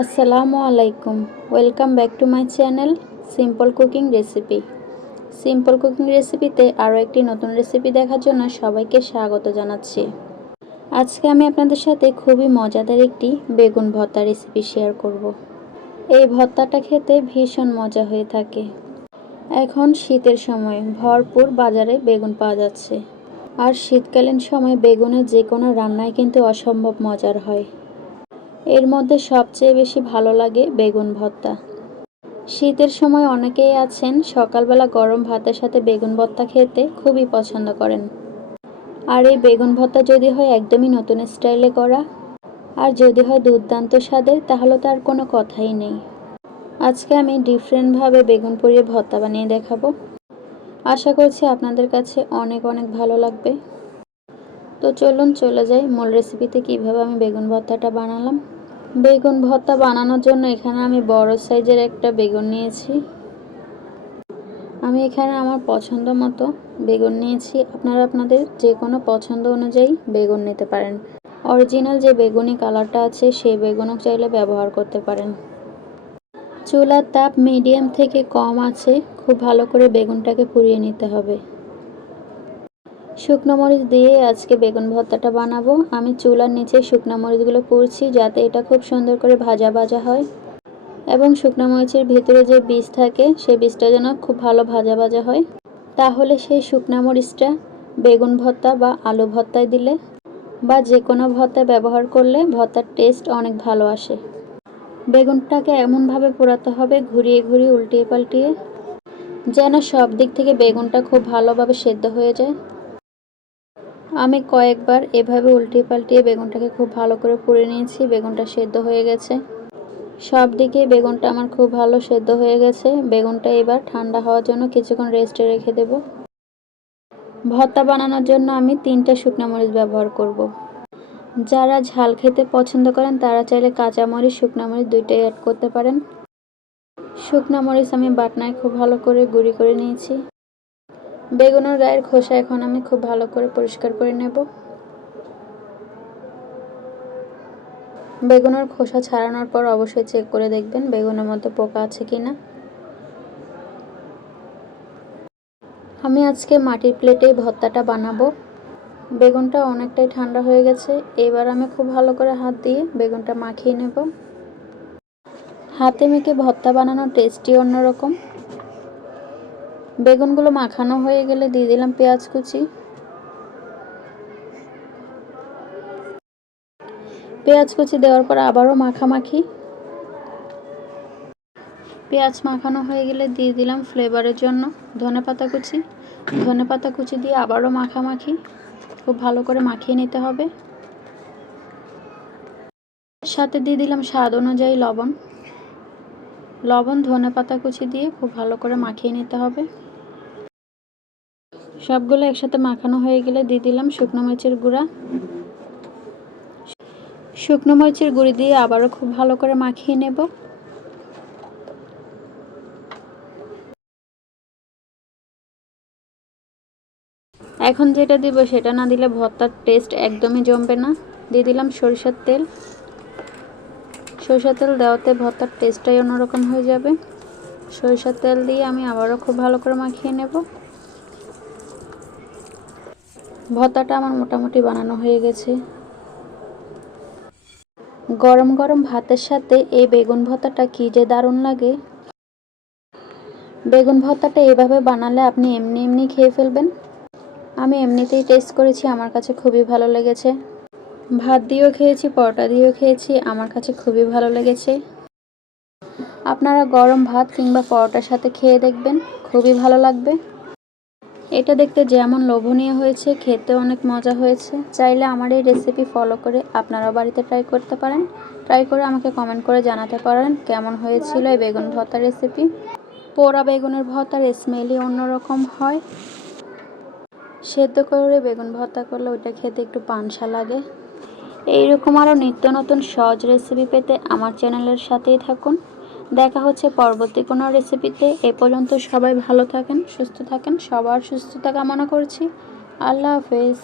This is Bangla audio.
আসসালামু আলাইকুম। Welcome back to my channel simple cooking recipe. Simple cooking রেসিপিতে আরও একটি নতুন রেসিপি দেখার জন্য সবাইকে স্বাগত জানাচ্ছি। আজকে আমি আপনাদের সাথে খুবই মজাদার একটি বেগুন ভর্তা রেসিপি শেয়ার করব। এই ভর্তাটা খেতে ভীষণ মজা হয়ে থাকে। এখন শীতের সময় ভরপুর বাজারে বেগুন পাওয়া যাচ্ছে, আর শীতকালীন সময় বেগুনের যে কোনো রান্নাই কিন্তু অসম্ভব মজার হয়। এর মধ্যে সবচেয়ে বেশি ভালো লাগে বেগুন ভর্তা। শীতের সময় অনেকেই আছেন সকালবেলা গরম ভাতের সাথে বেগুন ভর্তা খেতে খুবই পছন্দ করেন। আর এই বেগুন ভর্তা যদি হয় একদমই নতুন স্টাইলে করা, আর যদি হয় দুর্দান্ত স্বাদের, তাহলে তো আর কোনো কথাই নেই। আজকে আমি ডিফারেন্টভাবে বেগুন পুড়িয়ে ভর্তা বানিয়ে দেখাবো। আশা করছি আপনাদের কাছে অনেক অনেক ভালো লাগবে। তো চলুন চলে যাই মূল রেসিপিতে কিভাবে আমি বেগুন ভর্তাটা বানালাম। বেগুন ভর্তা বানানোর জন্য এখানে আমি বড় সাইজের একটা বেগুন নিয়েছি। আমি এখানে আমার পছন্দ মতো বেগুন নিয়েছি। আপনারা আপনাদের যে কোনো পছন্দ অনুযায়ী বেগুন নিতে পারেন। অরিজিনাল যে বেগুনি কালারটা আছে সেই বেগুনও চাইলে ব্যবহার করতে পারেন। চুলার তাপ মিডিয়াম থেকে কম আছে খুব ভালো করে বেগুনটাকে পুড়িয়ে নিতে হবে। শুকনো মরিচ দিয়ে আজকে বেগুন ভর্তাটা বানাবো। আমি চুলার নিচে শুকনো মরিচগুলো পুড়ছি যাতে এটা খুব সুন্দর করে ভাজা ভাজা হয়, এবং শুকনো মরিচের ভিতরে যে বীজ থাকে সেই বীজটা যেন খুব ভালো ভাজা ভাজা হয়। তাহলে সেই শুকনো মরিচটা বেগুন ভর্তা বা আলু ভর্তায় দিলে বা যে কোনো ভর্তায় ব্যবহার করলে ভর্তার টেস্ট অনেক ভালো আসে। বেগুনটাকে এমনভাবে পোড়াতে হবে ঘুরিয়ে ঘুরিয়ে উল্টিয়ে পাল্টিয়ে, যেন সব দিক থেকে বেগুনটা খুব ভালোভাবে সেদ্ধ হয়ে যায়। আমি কয়েকবার এভাবে উল্টিয়ে পাল্টিয়ে বেগুনটাকে খুব ভালো করে পুড়ে নিয়েছি। বেগুনটা সেদ্ধ হয়ে গেছে, সব দিকে বেগুনটা আমার খুব ভালো সেদ্ধ হয়ে গেছে। বেগুনটা এবার ঠান্ডা হওয়ার জন্য কিছুক্ষণ রেস্টে রেখে দেব। ভর্তা বানানোর জন্য আমি 3টা শুকনো মরিচ ব্যবহার করব। যারা ঝাল খেতে পছন্দ করেন তারা চাইলে কাঁচা মরিচ শুকনো মরিচ দুইটাই অ্যাড করতে পারেন। শুকনো মরিচ আমি বাটনায় খুব ভালো করে গুঁড়ি করে নিয়েছি। বেগুনের গায়ের খোসা এখন আমি খুব ভালো করে পরিষ্কার করে নেব। বেগুনের খোসা ছাড়ানোর পর অবশ্যই চেক করে দেখবেন বেগুনের মধ্যে পোকা আছে কিনা। আমি আজকে মাটির প্লেটে ভর্তাটা বানাবো। বেগুনটা অনেকটাই ঠান্ডা হয়ে গেছে। এবার আমি খুব ভালো করে হাত দিয়ে বেগুনটা মাখিয়ে নেব। হাতে মেখে ভর্তা বানানোর টেস্টই অন্যরকম। বেগুনগুলো মাখানো হয়ে গেলে দিয়ে দিলাম পেঁয়াজ কুচি। পেঁয়াজ কুচি দেওয়ার পর আবারও মাখামাখি। পেঁয়াজ মাখানো হয়ে গেলে দিয়ে দিলাম ফ্লেভারের জন্য ধনেপাতা কুচি। ধনেপাতা কুচি দিয়ে আবারও মাখামাখি, খুব ভালো করে মাখিয়ে নিতে হবে। সাথে দিয়ে দিলাম স্বাদ অনুযায়ী লবণ। ধনেপাতা কুচি দিয়ে খুব ভালো করে মাখিয়ে নিতে হবে। সবগুলো একসাথে মাখানো হয়ে গেলে দিয়ে দিলাম শুকনো মরিচের গুঁড়া। শুকনো মরিচের গুঁড়ি দিয়ে আবারও খুব ভালো করে মাখিয়ে নেব। এখন যেটা দিব সেটা না দিলে ভর্তার টেস্ট একদমই জমবে না। দিয়ে দিলাম সরিষার তেল। সরিষার তেল দেওয়াতে ভর্তার টেস্টটাই অন্যরকম হয়ে যাবে। সরিষার তেল দিয়ে আমি আবারও খুব ভালো করে মাখিয়ে নেব। ভর্তাটা আমার মোটামুটি বানানো হয়ে গেছে। গরম গরম ভাতের সাথে এই বেগুন ভর্তাটা কী যে দারুণ লাগে। বেগুন ভর্তাটা এভাবে বানালে আপনি এমনি এমনি খেয়ে ফেলবেন। আমি এমনিতেই টেস্ট করেছি, আমার কাছে খুবই ভালো লেগেছে। ভাত দিয়েও খেয়েছি, পরোটা দিয়েও খেয়েছি, আমার কাছে খুবই ভালো লেগেছে। আপনারা গরম ভাত কিংবা পরোটার সাথে খেয়ে দেখবেন, খুবই ভালো লাগবে। এটা দেখতে যেমন লোভনীয় হয়েছে, খেতে অনেক মজা হয়েছে। চাইলে আমার এই রেসিপি ফলো করে আপনারাও বাড়িতে ট্রাই করতে পারেন। ট্রাই করে আমাকে কমেন্ট করে জানাতে পারেন কেমন হয়েছিল এই বেগুন ভর্তা রেসিপি। পোড়া বেগুনের ভর্তার স্মেলই অন্যরকম হয়। সেদ্ধ করে বেগুন ভর্তা করলে ওইটা খেতে একটু পানসা লাগে। এইরকম আরও নিত্য নতুন সহজ রেসিপি পেতে আমার চ্যানেলের সাথেই থাকুন। দেখা হচ্ছে পরবর্তী কোনো রেসিপিতে। এ পর্যন্ত সবাই ভালো থাকেন, সুস্থ থাকেন। সবার সুস্থতা কামনা করছি। আল্লাহ হাফেজ।